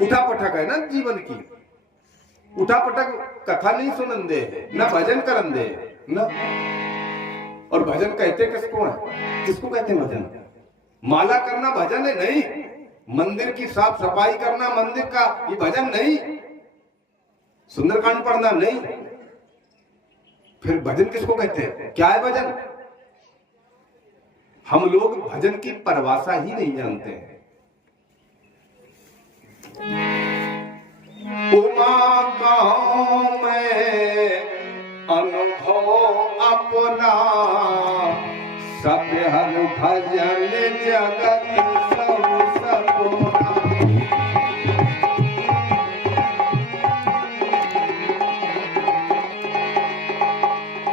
उठा पटक है ना जीवन की, उठा पटक कथा नहीं सुनन दे, ना भजन करन दे ना। और भजन कहते किसको है? किसको कहते हैं भजन? माला करना भजन है नहीं, मंदिर की साफ सफाई करना मंदिर का ये भजन नहीं, सुंदरकांड पढ़ना नहीं। फिर भजन किसको कहते हैं? क्या है भजन? हम लोग भजन की परिभाषा ही नहीं जानते हैं। उमा कहूं मैं अनुभव अपना, सब हर भजन जगत सब सपना।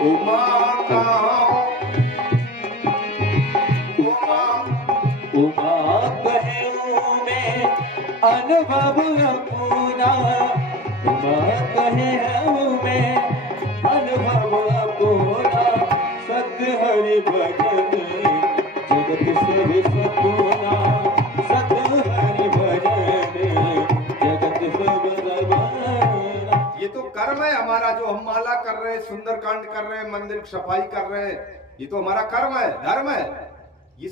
उमा कहूं मैं अनुभव अपना, उमा कहूं मैं अनुभव अपना, सत हरि भजन जगत सब सपना, सत हरि भजन जगत सब सपना। ये तो कर्म है हमारा, जो हम माला कर रहे हैं, सुंदरकांड कर रहे हैं, मंदिर की सफाई कर रहे हैं, ये तो हमारा कर्म है, धर्म है। ये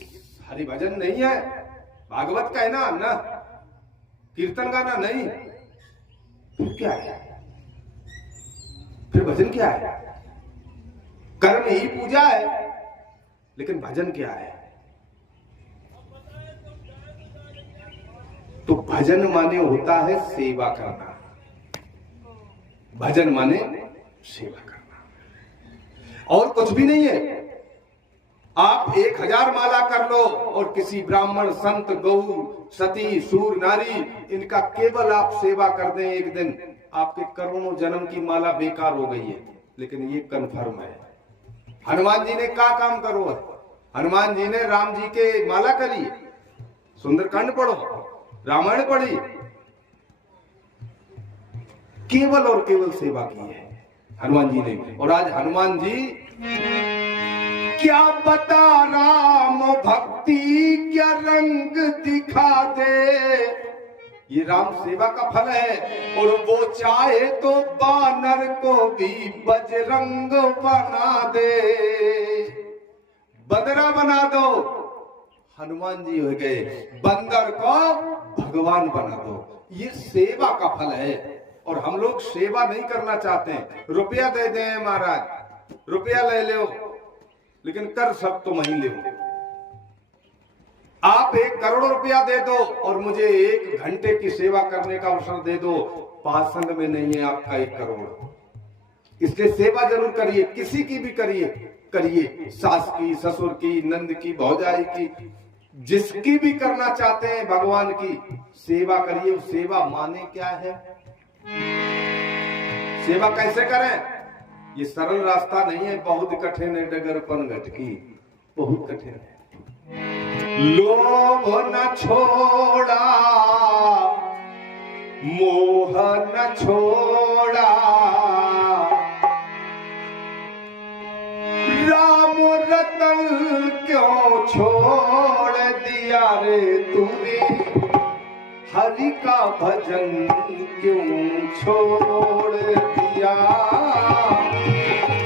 हरि भजन नहीं है, भागवत कहना ना, कीर्तन गाना नहीं। फिर क्या है? फिर भजन क्या है? कर्म ही पूजा है, लेकिन भजन क्या है? तो भजन माने होता है सेवा करना। भजन माने सेवा करना और कुछ भी नहीं है। आप 1000 माला कर लो और किसी ब्राह्मण, संत, गौ, सती, सूर, नारी, इनका केवल आप सेवा कर दें एक दिन, आपके करोड़ों जन्म की माला बेकार हो गई है। लेकिन ये कन्फर्म है। हनुमान जी ने क्या काम करो? हनुमान जी ने राम जी के माला करी, सुंदरकांड पढ़ो, रामायण पढ़ी, केवल और केवल सेवा की है हनुमान जी ने। और आज हनुमान जी क्या बता राम भक्ति क्या रंग दिखा दे, ये राम सेवा का फल है। और वो चाहे तो बानर को भी बजरंग बना दे, बदरा बना दो, हनुमान जी हो गए, बंदर को भगवान बना दो। ये सेवा का फल है। और हम लोग सेवा नहीं करना चाहते हैं। रुपया दे दें महाराज, रुपया ले लो, लेकिन कर सब तो वहीं ले। आप 1 करोड़ रुपया दे दो और मुझे 1 घंटे की सेवा करने का अवसर दे दो, पासंग में नहीं है आपका 1 करोड़। इसलिए सेवा जरूर करिए, किसी की भी करिए, करिए, सास की, ससुर की, नंद की, भौजाई की, जिसकी भी करना चाहते हैं भगवान की सेवा करिए। सेवा माने क्या है? सेवा कैसे करें? ये सरल रास्ता नहीं है, बहुत कठिन है। डगरपन घटकी बहुत कठिन है। लोभ न छोड़ा, मोह न छोड़ा, राम रतन क्यों छोड़ दिया रे तूने, हरि का भजन क्यों छोड़ दिया,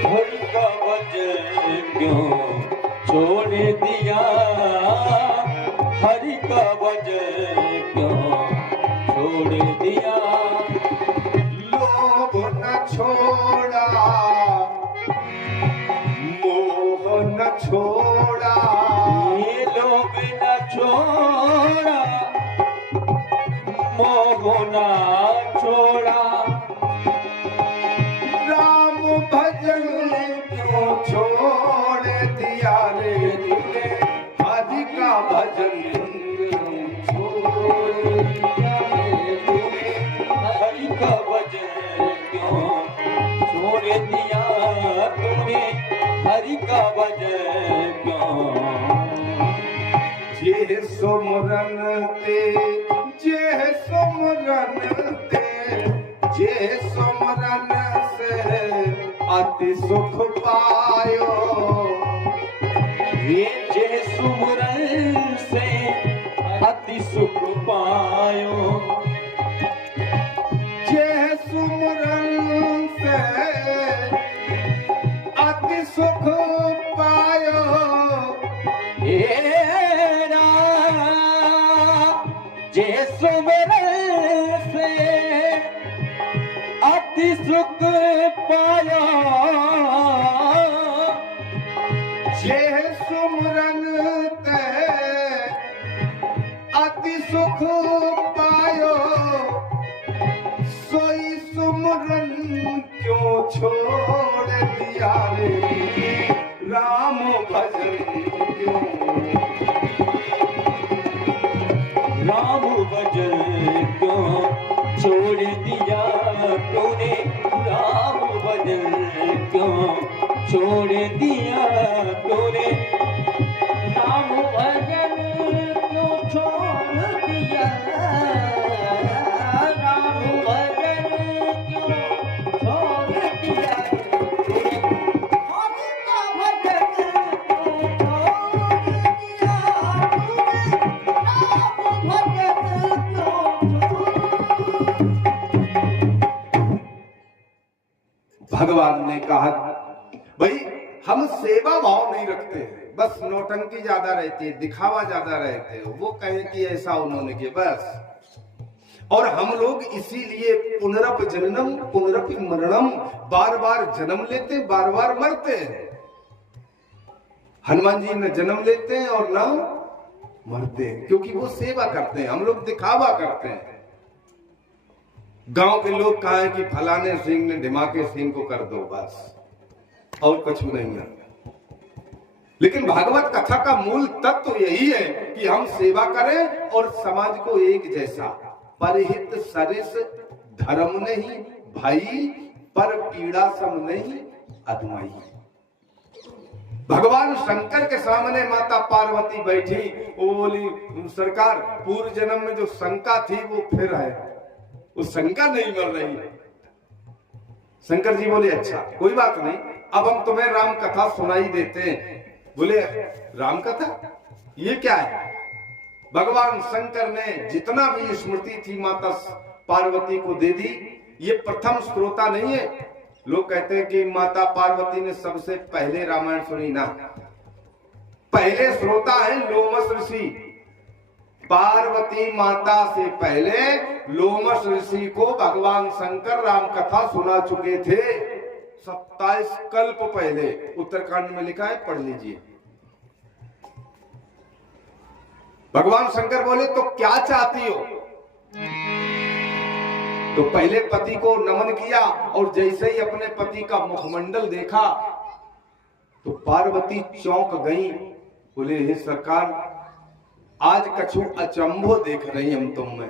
हरि का भजन क्यों छोड़ दिया, हरि का भजन क्यों छोड़ दिया। लोभ न छोड़ा, मोह न छोड़ा, ये लोभ न छोड़ा, मोह न छोड़ा, राम भजन क्यों छोड़ दिया रे तूने, हरि का भजन छोड़ दिया रे तूने, हरि का भजन क्यों छोड़ दिया तूने, हरि का भजन क्यों। जे सुमरन ते, जे सुमरन ते, जे सुमरन से अति सुख पायो, ये जे सुमरन से अति सुख पायो, जे सुमरन से अति सुख पाया, जे सुमरन ते अति सुख पायो, सोई सुमरन क्यों छोड़ दिया रे, राम भजन क्यों, राम भजन क्यों छोड़ दिया तूने, राम भजन क्यों छोड़ दिया तूने, राम भजन क्यों छोड़ दिया, राम भजन क्यों छोड़ दिया तूने, हरि का भजन क्यों छोड़ दिया तूने, राम भजन क्यों भगवान ने कहा भाई हम सेवा भाव नहीं रखते हैं, बस नौटंकी ज्यादा रहती है, दिखावा ज्यादा रहते हैं, वो कहे कि ऐसा उन्होंने किया बस। और हम लोग इसीलिए पुनरप जननम पुनरपि मरणम, बार बार जन्म लेते हैं, बार बार मरते हैं। हनुमान जी न जन्म लेते हैं और न मरते हैं, क्योंकि वो सेवा करते हैं, हम लोग दिखावा करते हैं। गांव के लोग कहा कि फलाने सिंह ने ढिमाके सिंह को कर दो बस, और कुछ नहीं है। लेकिन भागवत कथा का मूल तत्व यही है कि हम सेवा करें और समाज को एक जैसा, परहित सरिस धर्म नहीं भाई, पर पीड़ा सम नहीं अधमाई। भगवान शंकर के सामने माता पार्वती बैठी, वो बोली सरकार पूर्व जन्म में जो शंका थी वो फिर है, वो शंका नहीं मर रही है। शंकर जी बोले अच्छा कोई बात नहीं, अब हम तुम्हें राम कथा सुनाई देते हैं। बोले राम कथा ये क्या है? भगवान शंकर ने जितना भी स्मृति थी माता पार्वती को दे दी। ये प्रथम श्रोता नहीं है। लोग कहते हैं कि माता पार्वती ने सबसे पहले रामायण सुनी, ना, पहले श्रोता है लोमस ऋषि। पार्वती माता से पहले लोमस ऋषि को भगवान शंकर राम कथा सुना चुके थे 27 कल्प पहले। उत्तरकांड में लिखा है, पढ़ लीजिए। भगवान शंकर बोले तो क्या चाहती हो? तो पहले पति को नमन किया और जैसे ही अपने पति का मुखमंडल देखा तो पार्वती चौंक गई। बोले हे सरकार, आज कछु अचंभो देख रही हम तुम में।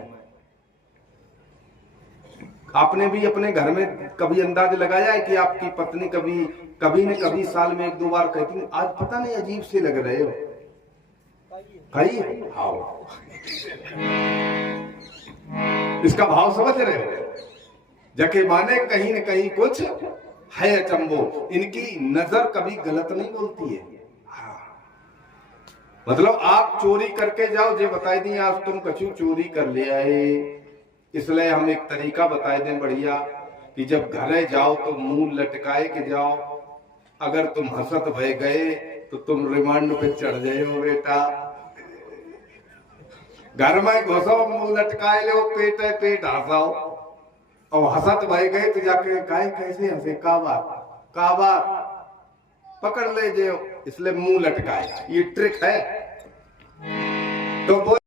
आपने भी अपने घर में कभी अंदाज लगाया है कि आपकी पत्नी कभी न कभी साल में 1-2 बार कहती है आज पता नहीं अजीब से लग रहे हो, खाइए आओ। इसका भाव समझ रहे हो? जके माने कहीं न कहीं कुछ है अचंभो। इनकी नजर कभी गलत नहीं बोलती है। मतलब आप चोरी करके जाओ, जे बताई दी आज तुम कछु चोरी कर ले आए, इसलिए हम एक तरीका बताए दें बढ़िया कि जब घरे जाओ तो मुंह लटकाए के जाओ। अगर तुम हंसत भय गए तो तुम रिमांड पे चढ़ जाए हो बेटा। घर में घुसो, मुंह लटकाए लो, पेट है पेट हंसाओ, और हंसत भय गए तो जाके गाय कैसे हंसे, का बात पकड़ ले जो, इसलिए मुंह लटकाए। ये ट्रिक है। तो